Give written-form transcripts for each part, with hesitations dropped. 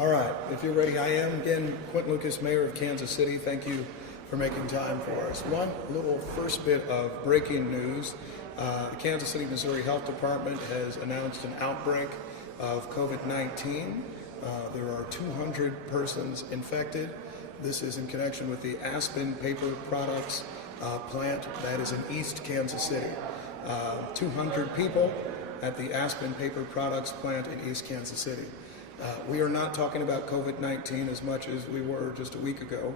All right, if you're ready, I am. Again, Quinton Lucas, Mayor of Kansas City. Thank you for making time for us. One little first bit of breaking news. The Kansas City, Missouri Health Department has announced an outbreak of COVID-19. There are 200 persons infected. This is in connection with the Aspen Paper Products plant that is in East Kansas City. 200 people at the Aspen Paper Products plant in East Kansas City. We are not talking about COVID-19 as much as we were just a week ago,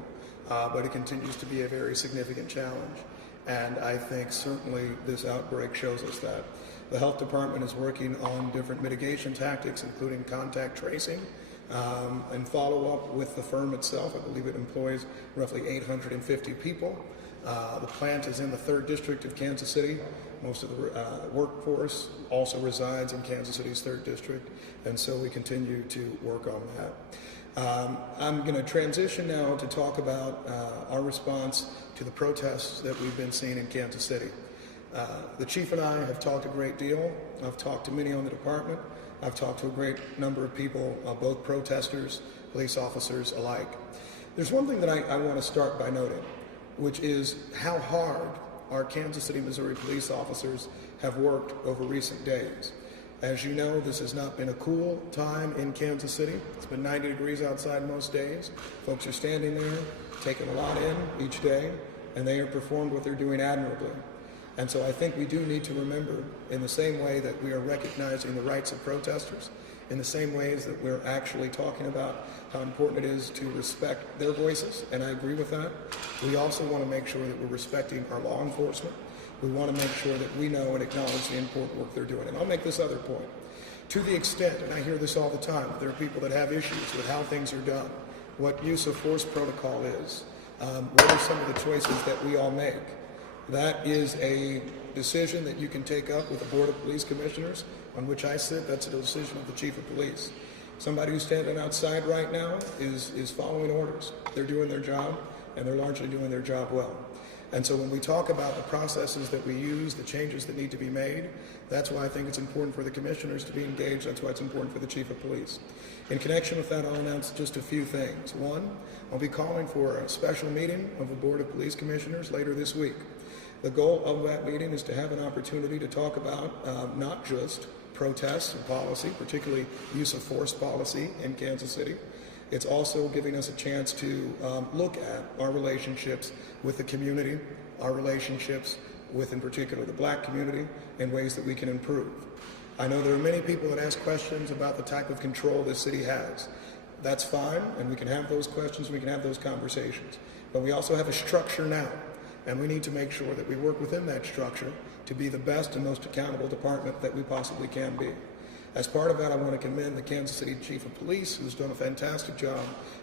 but it continues to be a very significant challenge. And I think certainly this outbreak shows us that. The health department is working on different mitigation tactics, including contact tracing and follow-up with the firm itself. I believe it employs roughly 850 people. The plant is in the 3rd District of Kansas City. Most of the workforce also resides in Kansas City's 3rd District, and so we continue to work on that. I'm going to transition now to talk about our response to the protests that we've been seeing in Kansas City. The chief and I have talked a great deal. I've talked to many on the department. I've talked to a great number of people, both protesters, police officers alike. There's one thing that I want to start by noting, which is how hard our Kansas City, Missouri police officers have worked over recent days. As you know, this has not been a cool time in Kansas City. It's been 90 degrees outside most days. Folks are standing there, taking a lot in each day, and they have performed what they're doing admirably. And so I think we do need to remember, in the same way that we are recognizing the rights of protesters, in the same ways that we're actually talking about how important it is to respect their voices, and I agree with that. We also want to make sure that we're respecting our law enforcement. We want to make sure that we know and acknowledge the important work they're doing. And I'll make this other point. To the extent, and I hear this all the time, there are people that have issues with how things are done, what use of force protocol is, what are some of the choices that we all make. That is a decision that you can take up with the Board of Police Commissioners, on which I sit. That's a decision of the Chief of Police. Somebody who's standing outside right now is following orders. They're doing their job, and they're largely doing their job well. And so when we talk about the processes that we use, the changes that need to be made, that's why I think it's important for the commissioners to be engaged. That's why it's important for the Chief of Police. In connection with that, I'll announce just a few things. One, I'll be calling for a special meeting of the Board of Police Commissioners later this week. The goal of that meeting is to have an opportunity to talk about not just protests and policy, particularly use of force policy in Kansas City. It's also giving us a chance to look at our relationships with the community, our relationships with, in particular, the black community, and ways that we can improve. I know there are many people that ask questions about the type of control this city has. That's fine, and we can have those questions, we can have those conversations. But we also have a structure now, and we need to make sure that we work within that structure to be the best and most accountable department that we possibly can be. As part of that, I want to commend the Kansas City Chief of Police, who's done a fantastic job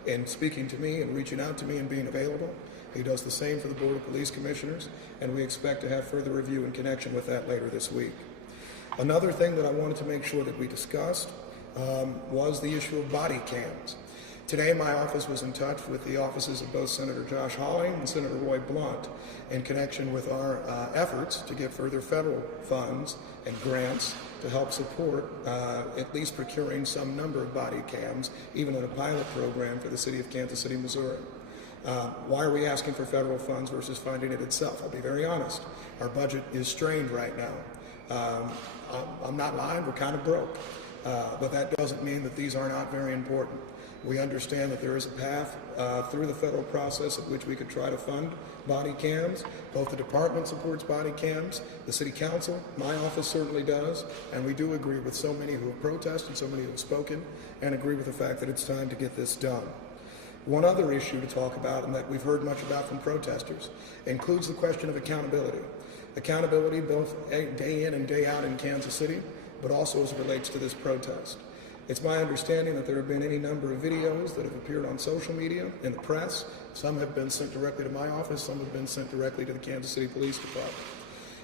in speaking to me and reaching out to me and being available. He does the same for the Board of Police Commissioners, and we expect to have further review in connection with that later this week. Another thing that I wanted to make sure that we discussed was the issue of body cams. Today, my office was in touch with the offices of both Senator Josh Hawley and Senator Roy Blunt in connection with our efforts to get further federal funds and grants to help support at least procuring some number of body cams, even in a pilot program for the city of Kansas City, Missouri. Why are we asking for federal funds versus funding it itself? I'll be very honest. Our budget is strained right now. I'm not lying, we're kind of broke. But that doesn't mean that these are not very important. We understand that there is a path through the federal process at which we could try to fund body cams. Both the department supports body cams, the city council, my office certainly does, and we do agree with so many who have protested, so many who have spoken, and agree with the fact that it's time to get this done. One other issue to talk about, and that we've heard much about from protesters, includes the question of accountability. Accountability both day in and day out in Kansas City, but also as it relates to this protest. It's my understanding that there have been any number of videos that have appeared on social media, in the press. Some have been sent directly to my office, some have been sent directly to the Kansas City Police Department.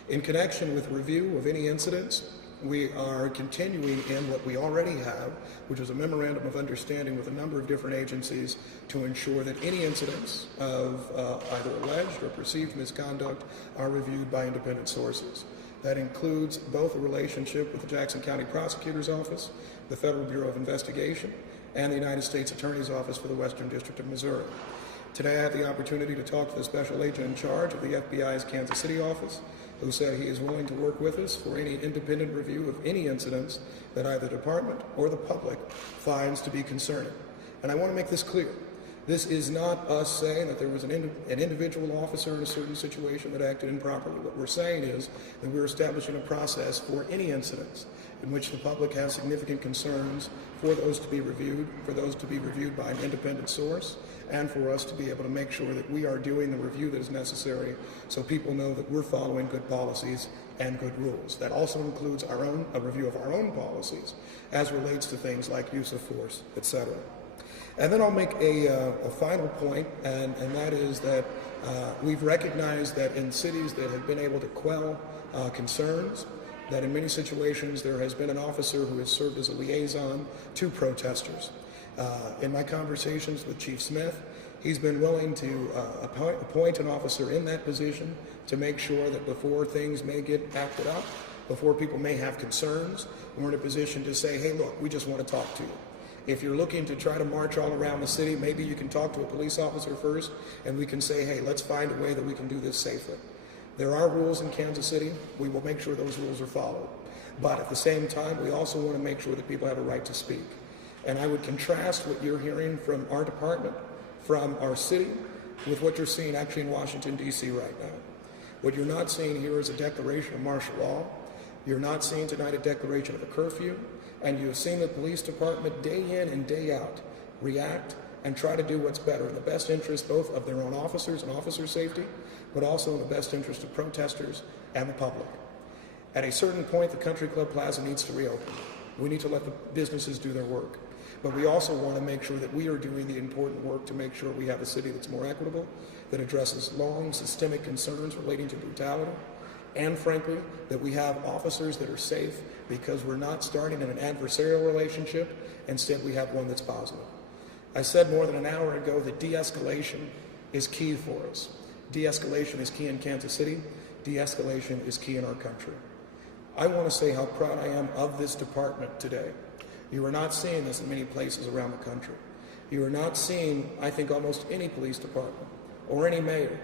In connection with review of any incidents, we are continuing in what we already have, which is a memorandum of understanding with a number of different agencies to ensure that any incidents of either alleged or perceived misconduct are reviewed by independent sources. That includes both a relationship with the Jackson County Prosecutor's Office, the Federal Bureau of Investigation, and the United States Attorney's Office for the Western District of Missouri. Today I had the opportunity to talk to the special agent in charge of the FBI's Kansas City office, who said he is willing to work with us for any independent review of any incidents that either the department or the public finds to be concerning. And I want to make this clear. This is not us saying that there was an individual officer in a certain situation that acted improperly. What we're saying is that we're establishing a process for any incidents in which the public has significant concerns for those to be reviewed by an independent source, and for us to be able to make sure that we are doing the review that is necessary so people know that we're following good policies and good rules. That also includes a review of our own policies as relates to things like use of force, etc. And then I'll make a final point, and that is that we've recognized that in cities that have been able to quell concerns, that in many situations there has been an officer who has served as a liaison to protesters. In my conversations with Chief Smith, he's been willing to appoint an officer in that position to make sure that before things may get acted up, before people may have concerns, we're in a position to say, hey, look, we just want to talk to you. If you're looking to try to march all around the city, maybe you can talk to a police officer first, and we can say, hey, let's find a way that we can do this safely. There are rules in Kansas City. We will make sure those rules are followed. But at the same time, we also want to make sure that people have a right to speak. And I would contrast what you're hearing from our department, from our city, with what you're seeing actually in Washington, D.C. right now. What you're not seeing here is a declaration of martial law. You're not seeing tonight a declaration of a curfew. And you've seen the police department day in and day out react and try to do what's better in the best interest both of their own officers and officer safety, but also in the best interest of protesters and the public. At a certain point, the Country Club Plaza needs to reopen. We need to let the businesses do their work. But we also want to make sure that we are doing the important work to make sure we have a city that's more equitable, that addresses long systemic concerns relating to brutality, and frankly, that we have officers that are safe because we're not starting in an adversarial relationship. Instead, we have one that's positive. I said more than an hour ago that de-escalation is key for us. De-escalation is key in Kansas City. De-escalation is key in our country. I want to say how proud I am of this department today. You are not seeing this in many places around the country. You are not seeing, I think, almost any police department or any mayor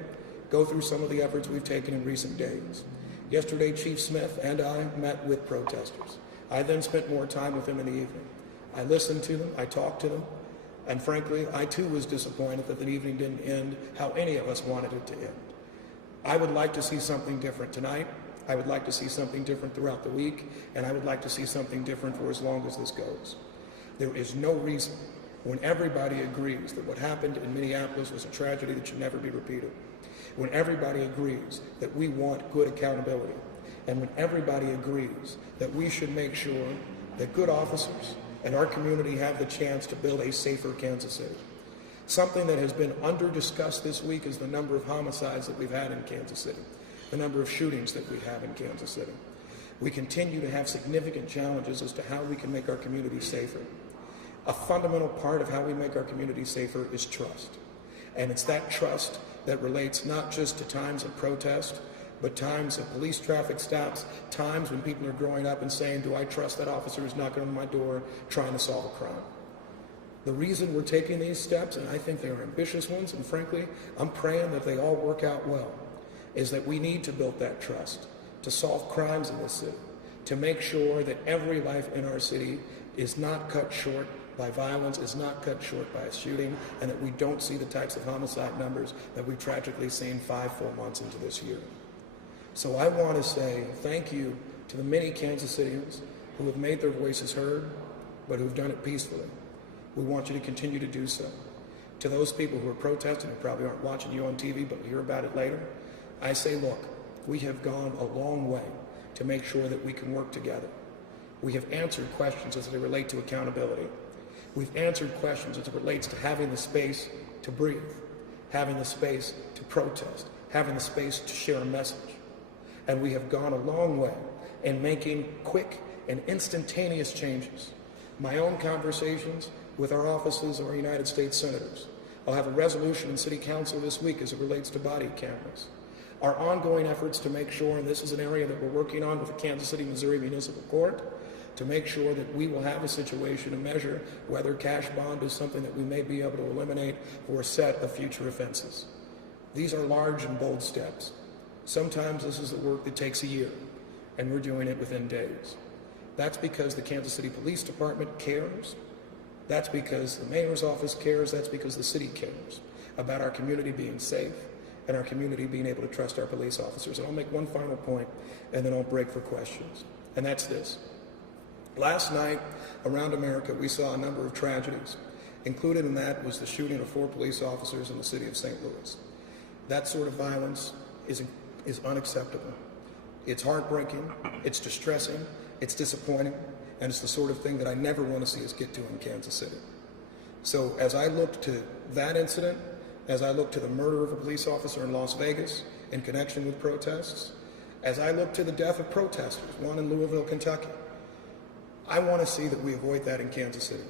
go through some of the efforts we've taken in recent days. Yesterday, Chief Smith and I met with protesters. I then spent more time with them in the evening. I listened to them, I talked to them, and frankly, I too was disappointed that the evening didn't end how any of us wanted it to end. I would like to see something different tonight. I would like to see something different throughout the week, and I would like to see something different for as long as this goes. There is no reason, when everybody agrees that what happened in Minneapolis was a tragedy that should never be repeated, when everybody agrees that we want good accountability, and when everybody agrees that we should make sure that good officers and our community have the chance to build a safer Kansas City. Something that has been under-discussed this week is the number of homicides that we've had in Kansas City, the number of shootings that we have in Kansas City. We continue to have significant challenges as to how we can make our community safer. A fundamental part of how we make our community safer is trust. And it's that trust that relates not just to times of protest, but times of police traffic stops, times when people are growing up and saying, do I trust that officer who's knocking on my door trying to solve a crime? The reason we're taking these steps, and I think they are ambitious ones, and frankly, I'm praying that they all work out well, is that we need to build that trust to solve crimes in this city, to make sure that every life in our city is not cut short by violence, is not cut short by a shooting, and that we don't see the types of homicide numbers that we've tragically seen 4 months into this year. So I want to say thank you to the many Kansas Cityans who have made their voices heard, but who've done it peacefully. We want you to continue to do so. To those people who are protesting, who probably aren't watching you on TV, but will hear about it later, I say, look, we have gone a long way to make sure that we can work together. We have answered questions as they relate to accountability. We've answered questions as it relates to having the space to breathe, having the space to protest, having the space to share a message. And we have gone a long way in making quick and instantaneous changes. My own conversations with our offices of our United States Senators. I'll have a resolution in City Council this week as it relates to body cameras. our ongoing efforts to make sure, and this is an area that we're working on with the Kansas City, Missouri Municipal Court, to make sure that we will have a situation to measure whether cash bond is something that we may be able to eliminate for a set of future offenses. These are large and bold steps. Sometimes this is the work that takes a year, and we're doing it within days. That's because the Kansas City Police Department cares. That's because the mayor's office cares. That's because the city cares about our community being safe and our community being able to trust our police officers. And I'll make one final point, and then I'll break for questions. And that's this. Last night, around America, we saw a number of tragedies. Included in that was the shooting of 4 police officers in the city of St. Louis. That sort of violence is unacceptable. It's heartbreaking, it's distressing, it's disappointing, and it's the sort of thing that I never want to see us get to in Kansas City. So as I look to that incident, as I look to the murder of a police officer in Las Vegas in connection with protests, as I look to the death of protesters, one in Louisville, Kentucky, I want to see that we avoid that in Kansas City.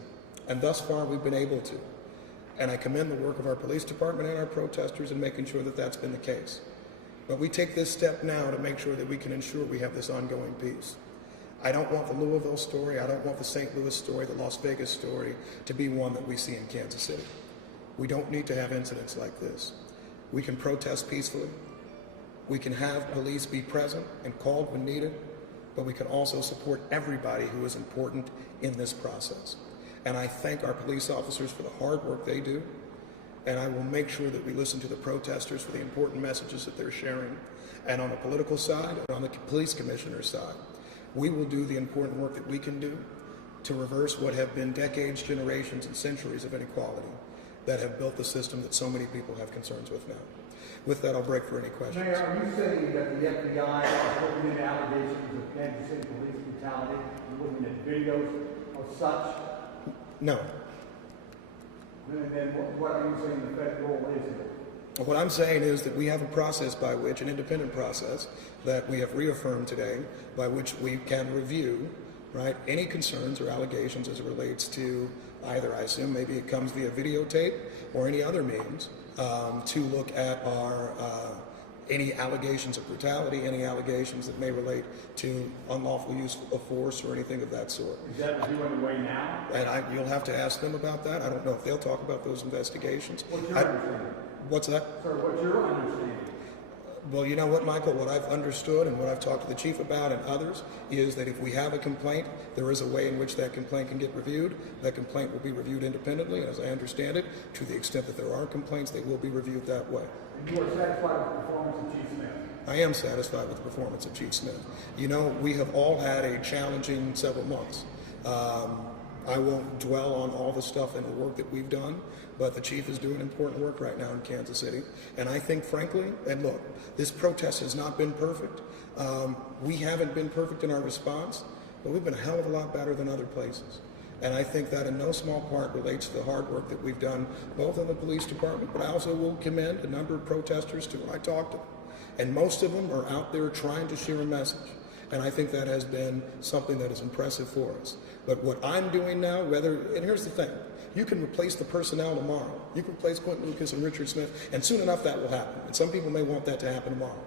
And thus far, we've been able to. And I commend the work of our police department and our protesters in making sure that that's been the case. But we take this step now to make sure that we can ensure we have this ongoing peace. I don't want the Louisville story, I don't want the St. Louis story, the Las Vegas story to be one that we see in Kansas City. We don't need to have incidents like this. We can protest peacefully. We can have police be present and called when needed, but we can also support everybody who is important in this process. And I thank our police officers for the hard work they do, and I will make sure that we listen to the protesters for the important messages that they're sharing. And on the political side, and on the police commissioner's side, we will do the important work that we can do to reverse what have been decades, generations, and centuries of inequality that have built the system that so many people have concerns with now. With that, I'll break for any questions. Mayor, are you saying that the FBI is looking at allegations of Kansas City police brutality and looking at videos of such? No. And then what are you saying the federal role is here? What I'm saying is that we have a process by which, an independent process, that we have reaffirmed today, by which we can review, right, any concerns or allegations as it relates to either, I assume, maybe it comes via videotape or any other means, to look at our any allegations of brutality, any allegations that may relate to unlawful use of force or anything of that sort. Is that review underway now? And you'll have to ask them about that. I don't know if they'll talk about those investigations. What's your understanding? What's that? Sir, what's your understanding? Well, you know what, Michael, what I've understood and what I've talked to the chief about and others is that if we have a complaint, there is a way in which that complaint can get reviewed. That complaint will be reviewed independently, and as I understand it, to the extent that there are complaints, they will be reviewed that way. And you are satisfied with the performance of Chief Smith? I am satisfied with the performance of Chief Smith. You know, we have all had a challenging several months. I won't dwell on all the stuff and the work that we've done, but the chief is doing important work right now in Kansas City. And I think, frankly, and look, this protest has not been perfect. We haven't been perfect in our response, but we've been a hell of a lot better than other places. And I think that in no small part relates to the hard work that we've done, both in the police department, but I also will commend a number of protesters too when I talk to them. And most of them are out there trying to share a message. And I think that has been something that is impressive for us. But what I'm doing now, and here's the thing, you can replace the personnel tomorrow. You can replace Quinton Lucas and Richard Smith, and soon enough that will happen. And some people may want that to happen tomorrow.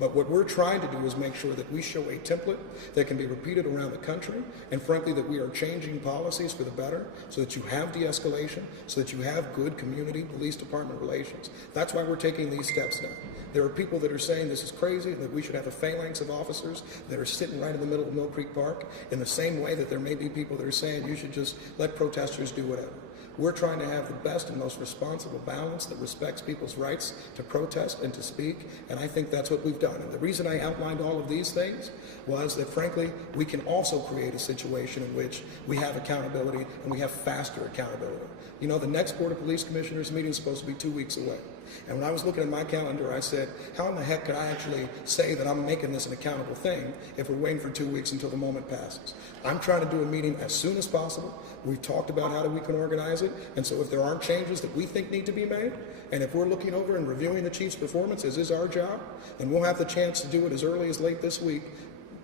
But what we're trying to do is make sure that we show a template that can be repeated around the country, and frankly that we are changing policies for the better so that you have de-escalation, so that you have good community police department relations. That's why we're taking these steps now. There are people that are saying this is crazy, that we should have a phalanx of officers that are sitting right in the middle of Mill Creek Park, in the same way that there may be people that are saying you should just let protesters do whatever. We're trying to have the best and most responsible balance that respects people's rights to protest and to speak, and I think that's what we've done. And the reason I outlined all of these things was that, frankly, we can also create a situation in which we have accountability and we have faster accountability. You know, the next Board of Police Commissioners meeting is supposed to be 2 weeks away. And when I was looking at my calendar, I said, how in the heck could I actually say that I'm making this an accountable thing if we're waiting for 2 weeks until the moment passes? I'm trying to do a meeting as soon as possible. We've talked about how we can organize it. And so if there are changes that we think need to be made, and if we're looking over and reviewing the chief's performance, as is our job, then we'll have the chance to do it as early as late this week,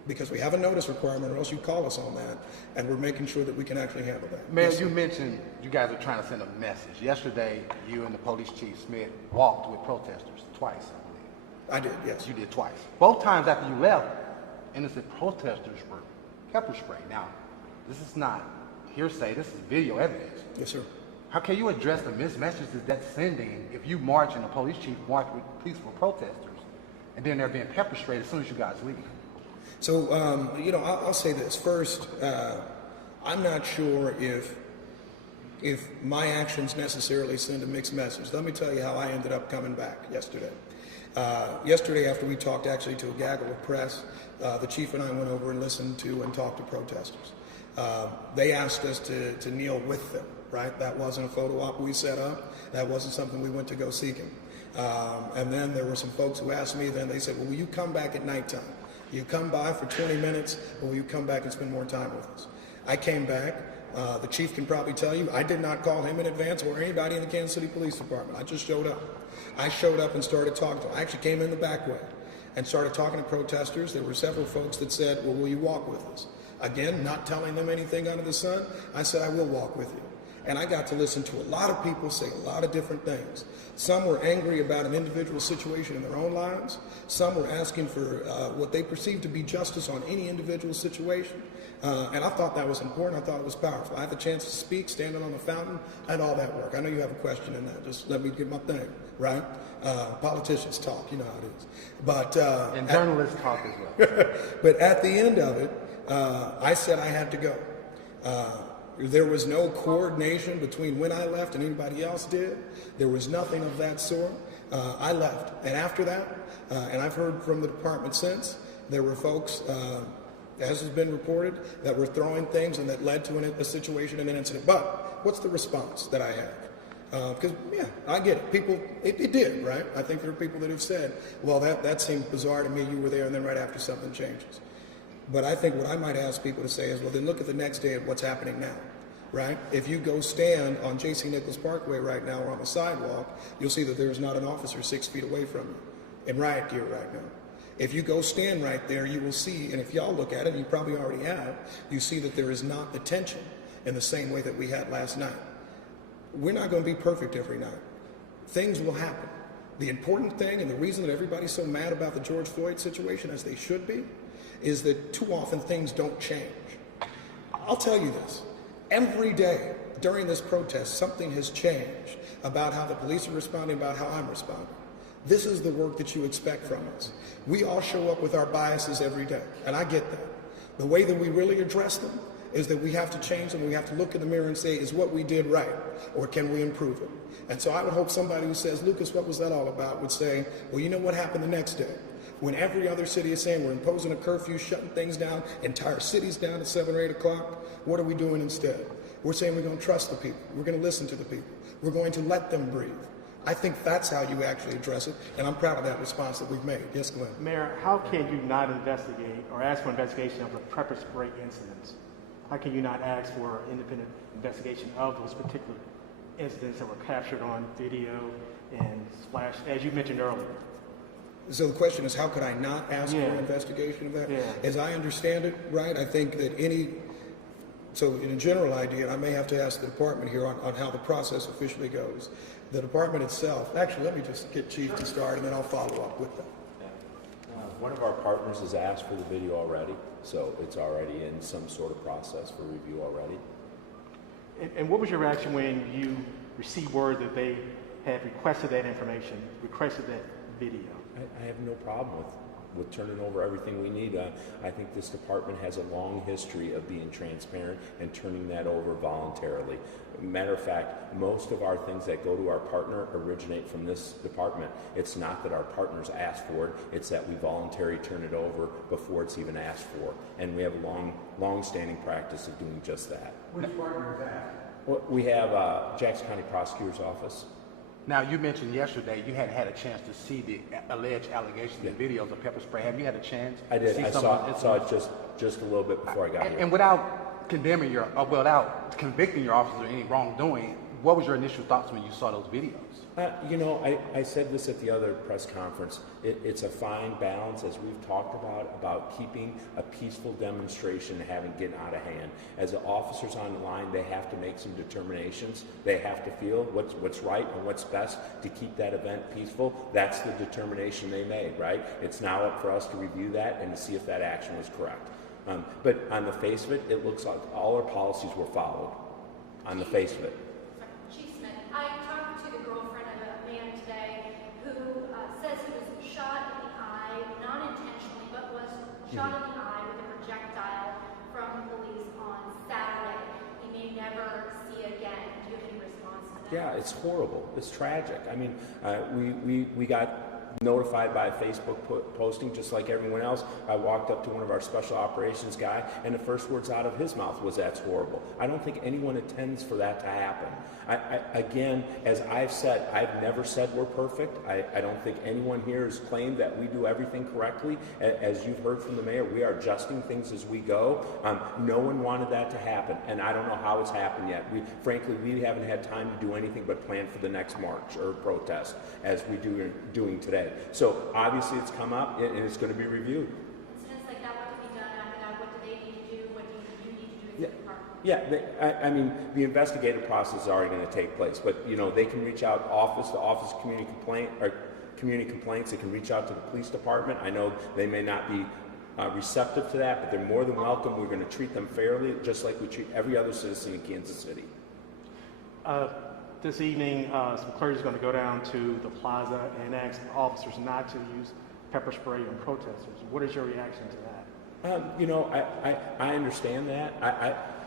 because we have a notice requirement, or else you call us on that, and we're making sure that we can actually handle that. Mayor, Yes, you mentioned you guys are trying to send a message. Yesterday, you and the police chief Smith walked with protesters twice, I believe. I did, yes. You did twice. Both times after you left, innocent protesters were pepper sprayed. Now, this is not hearsay. This is video evidence. Yes, sir. How can you address the mixed messages that's sending if you march and the police chief march with peaceful protesters, and then they're being pepper sprayed as soon as you guys leave? So, I'll say this. First, I'm not sure if my actions necessarily send a mixed message. Let me tell you how I ended up coming back yesterday. Yesterday, after we talked actually to a gaggle of press, the chief and I went over and listened to and talked to protesters. They asked us to kneel with them, right? That wasn't a photo op we set up. That wasn't something we went to go seeking. And then there were some folks who asked me, then they said, well, will you come back at nighttime? You come by for 20 minutes, or will you come back and spend more time with us? I came back. The chief can probably tell you, I did not call him in advance or anybody in the Kansas City Police Department. I just showed up. I showed up and started talking to them. I actually came in the back way and started talking to protesters. There were several folks that said, well, will you walk with us? Again, not telling them anything under the sun. I said, I will walk with you. And I got to listen to a lot of people say a lot of different things. Some were angry about an individual situation in their own lives. Some were asking for what they perceived to be justice on any individual situation. And I thought that was important. I thought it was powerful. I had the chance to speak, standing on the fountain. I had all that work. I know you have a question in that. Just let me get my thing, right? Politicians talk, you know how it is. But and journalists talk as well. But at the end of it, I said I had to go. There was no coordination between when I left and anybody else did. There was nothing of that sort. I left. And after that, and I've heard from the department since, there were folks, as has been reported, that were throwing things and that led to a situation and an incident. But what's the response that I had? Because, yeah, I get it. People, it did, right? I think there are people that have said, well, that seemed bizarre to me. You were there, and then right after something changes. But I think what I might ask people to say is, well, then look at the next day at what's happening now, right? If you go stand on J.C. Nichols Parkway right now or on the sidewalk, you'll see that there's not an officer 6 feet away from you in riot gear right now. If you go stand right there, you will see, and if y'all look at it, and you probably already have, you see that there is not the tension in the same way that we had last night. We're not going to be perfect every night. Things will happen. The important thing, and the reason that everybody's so mad about the George Floyd situation, as they should be, is that too often things don't change. I'll tell you this. Every day during this protest, something has changed about how the police are responding, about how I'm responding. This is the work that you expect from us. We all show up with our biases every day, and I get that. The way that we really address them is that we have to change them. We have to look in the mirror and say, is what we did right, or can we improve it? And so I would hope somebody who says, Lucas, what was that all about, would say, well, you know what happened the next day? When every other city is saying we're imposing a curfew, shutting things down, entire cities down at 7 or 8 o'clock, what are we doing instead? We're saying we're going to trust the people. We're going to listen to the people. We're going to let them breathe. I think that's how you actually address it, and I'm proud of that response that we've made. Yes, Glenn. Mayor, how can you not investigate or ask for investigation of the pepper spray incidents? How can you not ask for independent investigation of those particular incidents that were captured on video and splashed, as you mentioned earlier? So the question is, how could I not ask for an investigation of that? As I understand it, right, I think that so in a general idea, and I may have to ask the department here on how the process officially goes. The department itself, actually, let me just get Chief to start, and then I'll follow up with that. One of our partners has asked for the video already, so it's already in some sort of process for review already. And what was your reaction when you received word that they had requested that information, requested that video? I have no problem with turning over everything we need. I think this department has a long history of being transparent and turning that over voluntarily. Matter of fact, most of our things that go to our partner originate from this department. It's not that our partners ask for it, it's that we voluntarily turn it over before it's even asked for. And we have a long-standing practice of doing just that. Which partner is that? Well, we have Jackson County Prosecutor's Office. Now, you mentioned yesterday you hadn't had a chance to see the alleged allegations and videos of pepper spray. Have you had a chance? I did. To see I saw it just a little bit before I got here. And without condemning without convicting your officers of any wrongdoing, what was your initial thoughts when you saw those videos? You know, I said this at the other press conference. It's a fine balance, as we've talked about keeping a peaceful demonstration and having getting out of hand. As the officers on the line, they have to make some determinations. They have to feel what's right and what's best to keep that event peaceful. That's the determination they made, right? It's now up for us to review that and to see if that action was correct. But on the face of it, it looks like all our policies were followed. On the face of it. Chief Smith, I talked to the girlfriend of a man today who says he was shot in the eye, not intentionally, but was shot in the eye with a projectile from police on Saturday. He may never see again. Do you have any response to that? Yeah, it's horrible. It's tragic. I mean, we got notified by a Facebook posting just like everyone else. I walked up to one of our special operations guy, and the first words out of his mouth was, "That's horrible." I don't think anyone intends for that to happen. Again, as I've said, I've never said we're perfect. I don't think anyone here has claimed that we do everything correctly. As you've heard from the mayor, we are adjusting things as we go. No one wanted that to happen, and I don't know how it's happened yet. Frankly, we haven't had time to do anything but plan for the next march or protest as we doing today. So obviously it's come up and it's going to be reviewed. Incidents like that, what can be done after that? What do they need to do? What do you need to do as a department? Yeah, I mean, the investigative process is already going to take place, but you know, they can reach out office to office community complaints. They can reach out to the police department. I know they may not be receptive to that, but they're more than welcome. We're going to treat them fairly, just like we treat every other citizen in Kansas City. This evening, some clergy is going to go down to the plaza and ask officers not to use pepper spray on protesters. What is your reaction to that? You know, I understand that.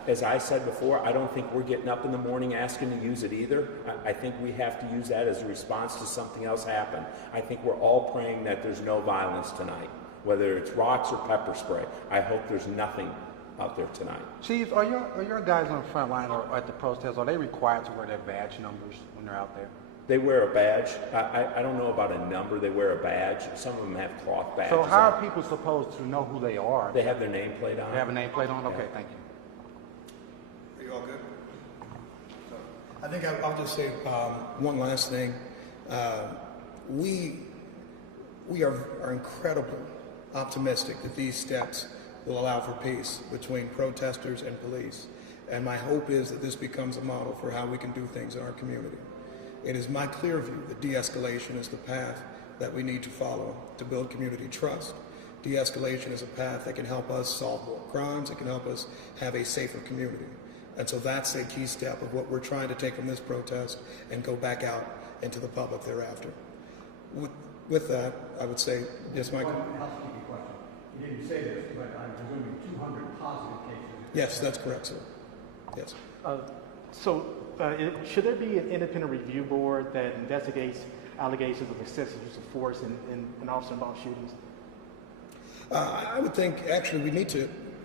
As I said before, I don't think we're getting up in the morning asking to use it either. I think we have to use that as a response to something else happen. I think we're all praying that there's no violence tonight, whether it's rocks or pepper spray. I hope there's nothing out there tonight. Chief, are your guys on the front line or at the protest, are they required to wear their badge numbers when they're out there? They wear a badge. I don't know about a number. They wear a badge. Some of them have cloth badges. So how on. are people supposed to know who they are? They have their nameplate on. They have a nameplate on? Okay, thank you. Are you all good? I think I'll just say one last thing. We are incredibly optimistic that these steps will allow for peace between protesters and police. And my hope is that this becomes a model for how we can do things in our community. It is my clear view that de-escalation is the path that we need to follow to build community trust. De-escalation is a path that can help us solve more crimes. It can help us have a safer community. And so that's a key step of what we're trying to take from this protest and go back out into the public thereafter. With that, I would say, yes, Michael? One housekeeping question. You didn't say this, but I'm presuming 200 positive cases. Yes, that's correct, sir. Yes. Should there be an independent review board that investigates allegations of excessive use of force in officer-involved shootings? I would think actually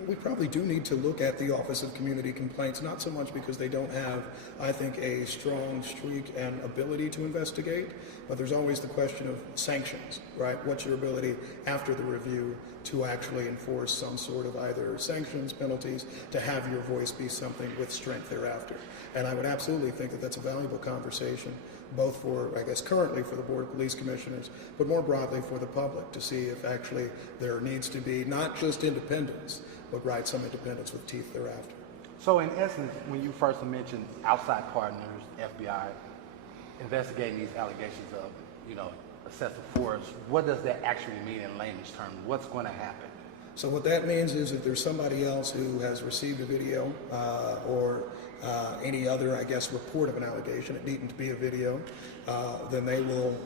we probably do need to look at the Office of Community Complaints, not so much because they don't have, I think, a strong streak and ability to investigate, but there's always the question of sanctions, right? What's your ability after the review to actually enforce some sort of either sanctions, penalties, to have your voice be something with strength thereafter? And I would absolutely think that that's a valuable conversation, both for, I guess, currently for the Board of Police Commissioners, but more broadly for the public to see if actually there needs to be not just independence, but right, some independence with teeth thereafter. So in essence, when you first mentioned outside partners, FBI, investigating these allegations of, excessive force, what does that actually mean in layman's terms? What's going to happen? So what that means is if there's somebody else who has received a video or any other, I guess, report of an allegation, it needn't be a video, then they will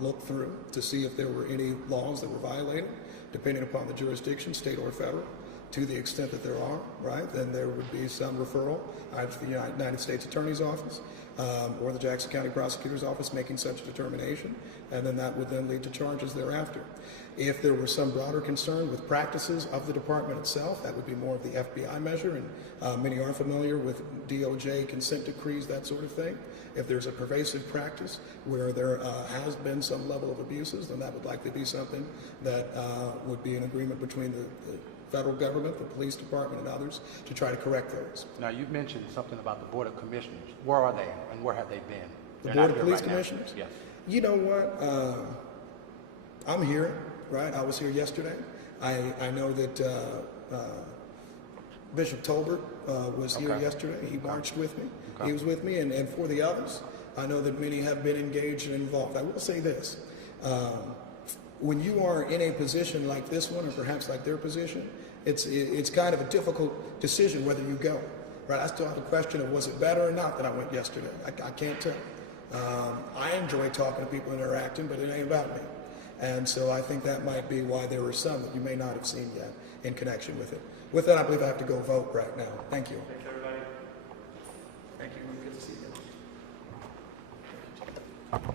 look through to see if there were any laws that were violated, depending upon the jurisdiction, state or federal. To the extent that there are, right, then there would be some referral either to the United States Attorney's Office or the Jackson County Prosecutor's Office making such a determination, and then that would then lead to charges thereafter. If there were some broader concern with practices of the department itself, that would be more of the FBI measure, and many are familiar with DOJ consent decrees, that sort of thing. If there's a pervasive practice where there has been some level of abuses, then that would likely be something that would be an agreement between the federal government, the police department, and others to try to correct those. Now, you mentioned something about the Board of Commissioners. Where are they and where have they been? The They're Board not of here Police right now. Commissioners? Yes. You know what? I'm here, right? I was here yesterday. I know that Bishop Tolbert was here Okay. yesterday. He marched with me. Okay. He was with me, and for the others, I know that many have been engaged and involved. I will say this. When you are in a position like this one, or perhaps like their position, it's kind of a difficult decision whether you go. Right? I still have a question of was it better or not that I went yesterday. I can't tell. I enjoy talking to people and interacting, but it ain't about me. And so I think that might be why there were some that you may not have seen yet in connection with it. With that, I believe I have to go vote right now. Thank you. Thanks, everybody. Thank you. Good to see you.